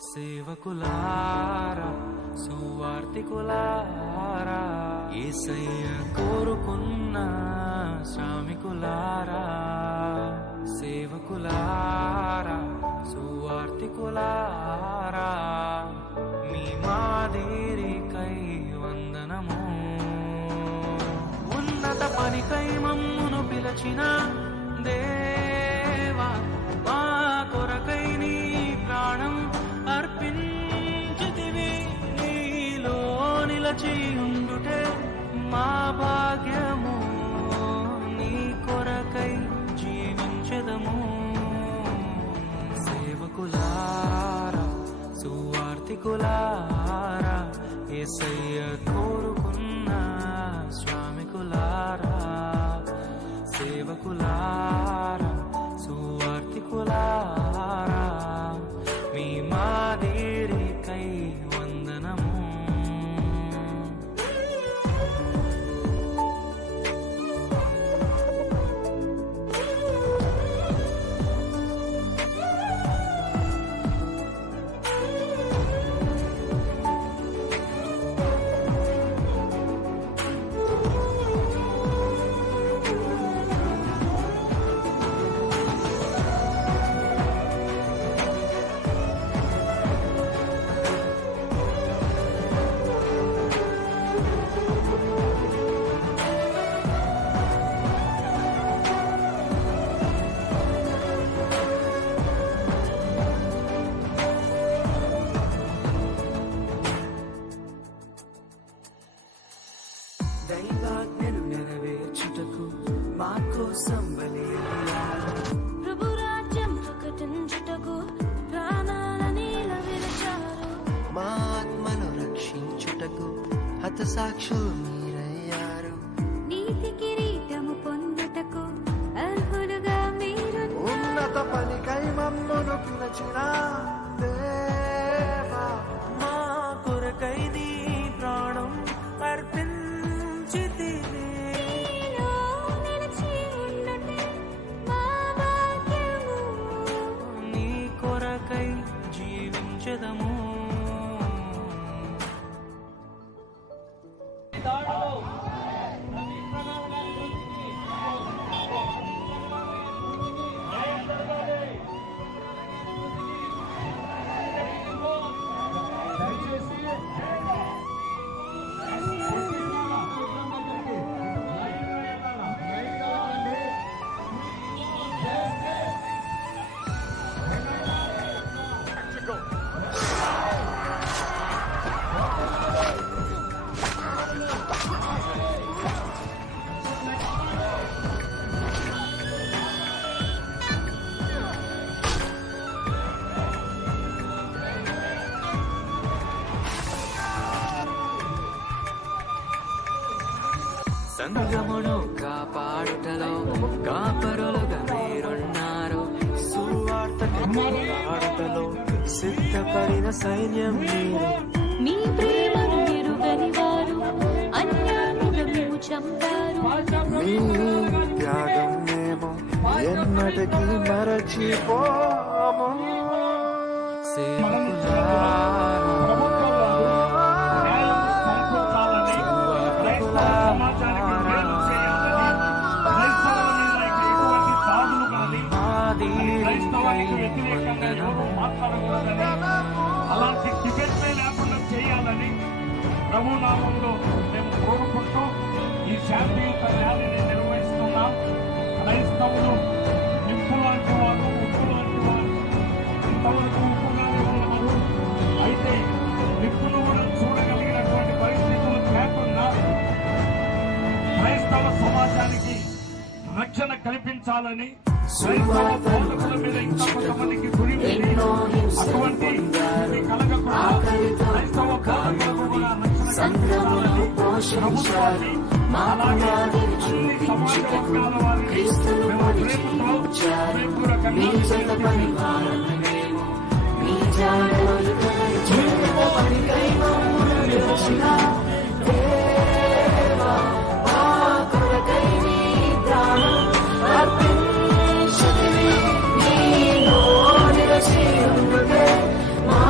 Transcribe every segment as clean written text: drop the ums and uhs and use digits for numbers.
సేవకులారా సువార్తికులారా యేసయ్య కోరుకున్న శ్రామికులారా సేవకులారా సువార్తికులారా మీ మాదిరికై వందనము ఉన్నత పనికై మమ్మును పిలచిన దేవా మా కొరకై నీ ప్రాణం అర్పించితివి నీలో నిలచి ఉండుటే మా భాగ్యము నీ కొరకై జీవించదము సేవకులారా సువార్తికులారా యేసయ్య కోరుకున్న శ్రామికులారా సేవకులారా సువార్తికులారా మీ మాదిరికై వందనము దైవాజ్ఞను నెరవేర్చుటకు మా కోసం బలియారు ప్రభు రాజ్యం ప్రకటించుటకు ప్రాణాలని విరచారు మా ఆత్మను రక్షించుటకు హతసాక్షులు మీరయ్యారు నీతి కిరీటము పొందుటకు అర్హులుగా మీరు ఉన్నత పనికై మమ్మును పిలచిన దేవా మా కొరకై నీ ప్రాణం అర్పించితివి నిలిచి ఉండుటే మా భాగ్యము నీ కొరకై జీవించదము సంగమును కాపాడుటలో కాపరులుగా మీరున్నారు సువార్తలో సిద్ధపడిన సైన్యం మీరు మీ ప్రేమను ఎరుగని వారు అన్యాయంగా మేము చంపారు మీ త్యాగం మేము ఎన్నటికీ మరచిపోము అలాంటి డిబేట్లే లేకుండా చేయాలని ప్రభు నామంలో మేము కోరుకుంటూ ఈ శాంతియుత ర్యాలీని నిర్వహిస్తున్నాం. క్రైస్తవులు నిప్పు లాంటి వారు, ఉప్పు లాంటి వారు, ఇంతవరకు ఉప్పుగానే ఉన్నవారు, అయితే నిప్పును కూడా చూడగలిగినటువంటి పరిస్థితులు లేకుండా క్రైస్తవ సమాజానికి రక్షణ కల్పించాలని క్రైస్తవ బోధకుల మీద ఇంకా కొంతమందికి గురి అటువంటి కలగకుండా క్రైస్తవ బోధకులకు కూడా రక్షణ కల్పించాలని ప్రభుత్వాన్ని అలాగే అన్ని సమాజ వర్గాల వారిని మేము ప్రేమతో మా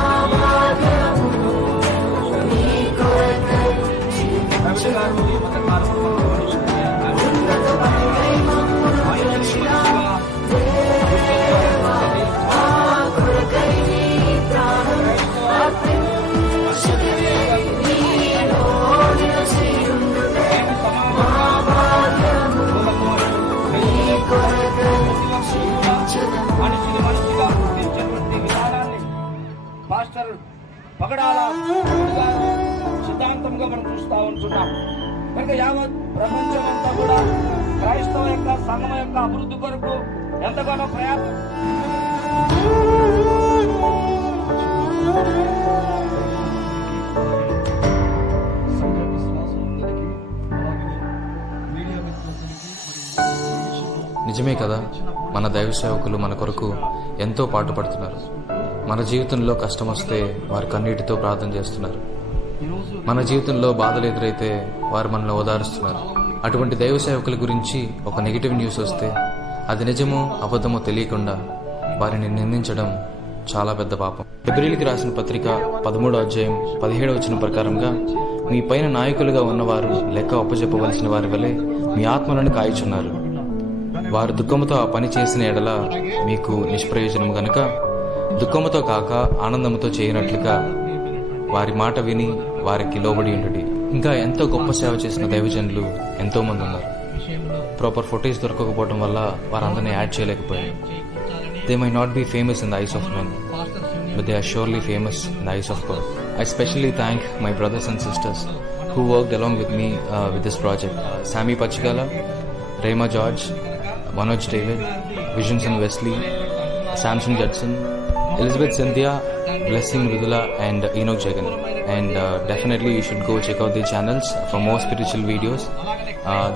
పాస్టర్ పగడాల గారు సిద్ధాంతంగా మనం చూస్తూ ఉంటున్నాం. కనుక యావత్ ప్రపంచం అంతా కూడా క్రైస్తవ యొక్క సంఘం యొక్క అభివృద్ధి కొరకు ఎంతగానో ప్రయాసం. నిజమే కదా, మన దైవ సేవకులు మన కొరకు ఎంతో పాటుపడుతున్నారు. మన జీవితంలో కష్టం వస్తే వారు కన్నీటితో ప్రార్థన చేస్తున్నారు. మన జీవితంలో బాధలు ఎదురైతే వారు మనల్ని ఓదారుస్తున్నారు. అటువంటి దైవ సేవకుల గురించి ఒక నెగిటివ్ న్యూస్ వస్తే అది నిజమో అబద్ధమో తెలియకుండా వారిని నిందించడం చాలా పెద్ద పాపం. ఫిబ్రవరికి రాసిన పత్రిక 13వ అధ్యాయం 17వ వచనం ప్రకారంగా, మీ పైన నాయకులుగా ఉన్నవారు లెక్క అప్పచెప్పవలసిన వారి వలె మీ ఆత్మలను కాయుచున్నారు. వారు దుఃఖముతో ఆ పని చేసిన ఎడల మీకు నిష్ప్రయోజనం గనుక దుఃఖముతో కాక ఆనందముతో చేయనట్లుగా వారి మాట విని వారికి లోబడి ఉండుడి. ఇంకా ఎంతో గొప్ప సేవ చేసిన దైవజనులు ఎంతో మంది ఉన్నారు. ప్రాపర్ ఫోటోస్ దొరకకపోవడం వల్ల వారందరినీ యాడ్ చేయలేకపోయారు. They my not be famous in the eyes of men, but they are surely famous in the eyes of God. I especially thank my brothers and sisters who worked along with me with this project. Sammy Pachigala, Rema George, Manoj David, Visionson Wesley, Samson Judson, Elizabeth Cynthia, Blessing Vidula and Enoch Jagan. And definitely you should go check out their channels for more spiritual videos.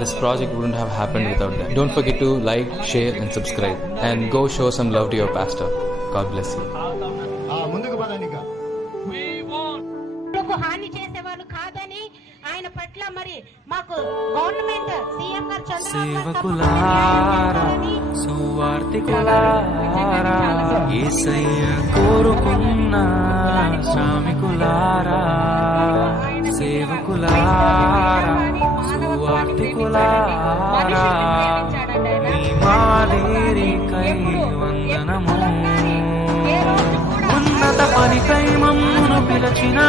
This project wouldn't have happened without them. Don't forget to like, share and subscribe. And go show some love to your pastor. God bless you. హాని చేసేవాళ్ళు కాదని ఆయన పట్ల మరి మాకు government CM గారు సేవకులారా, సువార్తికులారా, యేసయ్య కోరుకున్న శ్రామికులారా, సేవకులారా, సువార్తికులారా, మీ మాదిరికై వందనము. ఉన్నత పనికై మమ్మును పిలచిన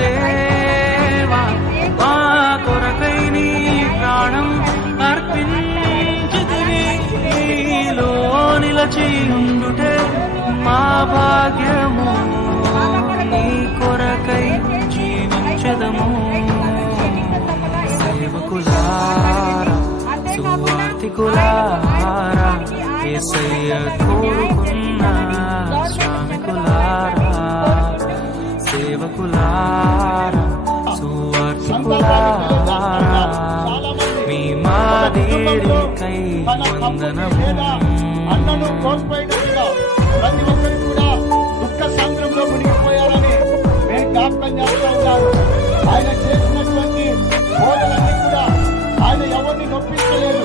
దేవా, మా కొరకై నీ ప్రాణం అర్పించితివి. నీలో నిలచి ఉండుటే మా భాగ్యము, నీ కొరకై జీవించదము. సేవకులారా, సువార్తికులారా, యేసయ్య కోరుకున్న శ్రామికులారా, సేవకులారా, సువార్తికులారా, మీ మాదిరికై వందనము. అన్నను కోల్పోయినట్టుగా ప్రతి ఒక్కరు కూడా దుఃఖ సంద్రంలో మునిగిపోయారని నేను జ్ఞాపకం చేస్తూ ఉన్నాను. ఆయన చేసినటువంటి బోధలన్నీ కూడా ఆయన ఎవరిని నొప్పించలేదు.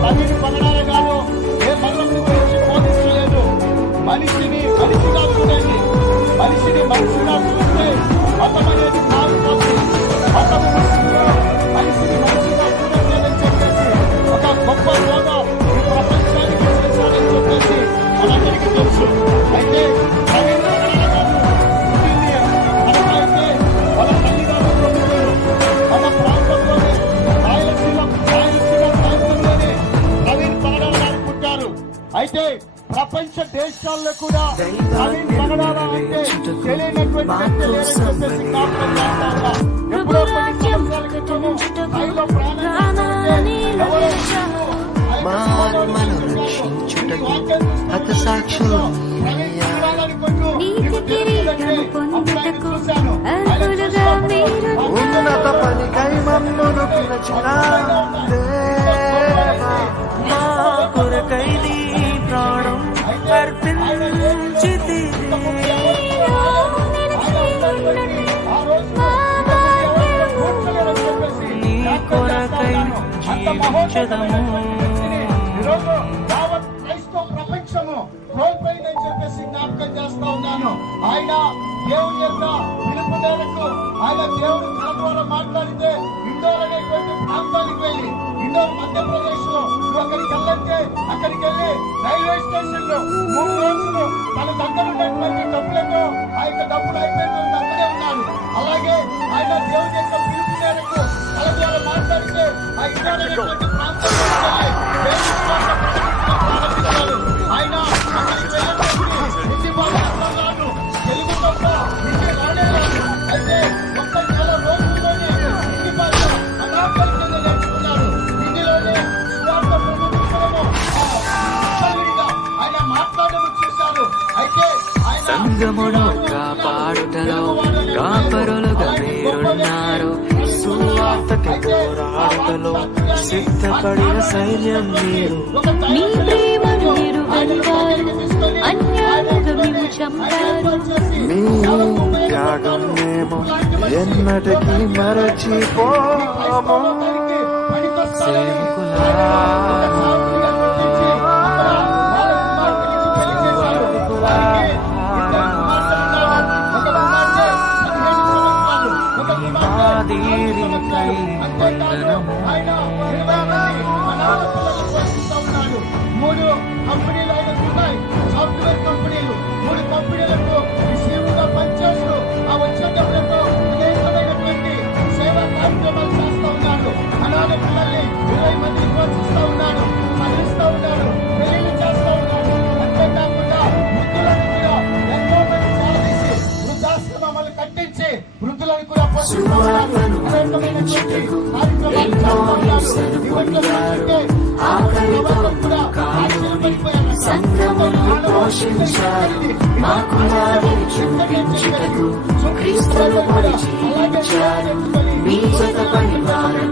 ప్రవీణ్ పగడాల గారు ఏ మతం గురించి బోధించలేదు. మనిషిని మనిషిగా చూడండి, మనిషిని మనిషిగా చూస్తే మతం అనేది మారిపోతుంది. మతము విషయంలో మనిషిని మనిషిగా చూడండి అని చెప్పేసి ఒక గొప్ప బోధ ఈ ప్రపంచానికి చేశారని చెప్పేసి మనందరికీ తెలుసు. అయితే ప్రవీణ్ పగడాల గారు పుట్టింది మనకైతే వాళ్ళ తల్లిగారు ప్రముఖులు. మన ప్రాంతంలోనే రాయలసీమ ప్రాంతంలోనే ప్రవీణ్ పగడాల గారు పుట్టారు. అయితే ప్రపంచ దేశాల్లో కూడా ప్రవీణ్ పగడాల అంటే తెలియనటువంటి వ్యక్తి లేరని చెప్పేసి జ్ఞాపకం చేస్తా ఉన్నా. ఎప్పుడో కొన్ని సంవత్సరాల క్రితము ఆయనలో ప్రాణం మా ఆత్మను రక్షించుటకు హతసాక్షులు నీతి కిరీటము పొందుటకు అర్హులుగా మీరు ఉన్నత పనికై మమ్మును పిలచిన దేవా, మా కొరకై నీ ప్రాణం అర్పించితివి. నీ కొరకై జీవించదము. ఈరోజు యావత్ క్రైస్తవ ప్రపంచము కోల్పోయిందని చెప్పేసి జ్ఞాపకం చేస్తా ఉన్నాను. ఆయన దేవుని యొక్క పిలుపు మేరకు ఆయన దేవుడు తన ద్వారా మాట్లాడితే ఇండోర్ అనేటువంటి ప్రాంతానికి వెళ్ళి, ఇండోర్ మధ్యప్రదేశ్ లో అక్కడికి వెళ్ళంటే అక్కడికి వెళ్ళి రైల్వే స్టేషన్ లో 3 రోజులు తన దగ్గర ఉన్నటువంటి డబ్బులతో ఆ యొక్క డబ్బులు అయిపోయినటువంటి అక్కడే ఉన్నాడు. అలాగే ఆయన దేవుని యొక్క పిలుపు మేరకు తన ద్వారా మాట్లాడితే ఆ ఇండోర్ అనేటువంటి ప్రాంతానికి వెళ్ళి దేవుని స్వార్థ ప్రకటించడం ప్రారంభించాడు. ఆయన అక్కడికి వెళ్ళినప్పుడు హిందీ భాష తెలుగు తప్ప సంగమును కాపాడుటలో కాపరులుగా మీరున్నారు. సువార్తకి పోరాడుటలో సిద్ధపడిన సైన్యం మీరు. నీ ప్రేమను ఎరుగని వారు అన్యాయంగా మేము చంపారు. మీ త్యాగం మేము ఎన్నటికీ మరచిపోము. మూడు కంపెనీలు ఆయనకు ఉన్నాయి, సాఫ్ట్వేర్ కంపెనీలు. 3 కంపెనీలకు సీఈఓగా పనిచేస్తూ ఆ వచ్చే డబ్బులతో అనేకమైనటువంటి సేవా కార్యక్రమాలు చేస్తూ ఉన్నాడు. అనాథ పిల్లల్ని 20 మందిని ప్రోత్సహిస్తూ ఉన్నాడు, చదివిస్తూ ఉన్నాడు, పెళ్లిళ్ళు చేస్తూ ఉన్నాడు. అంతేకాకుండా వృద్ధులను కూడా ఎంతో మంది చేసి వృద్ధాశ్రమాలు కట్టించి వృద్ధులను కూడా పోషిస్తూ ఉన్నాడు. అనేకమైనటువంటి కార్యక్రమాలు చేస్తూ ఉన్నాడు. ఇవన్నీ చూస్తుంటే సంగమును పోషించారు. మా కుమారుని చూపించుటకు క్రీస్తును పొడి జీవించారు. మీ జత పని వారం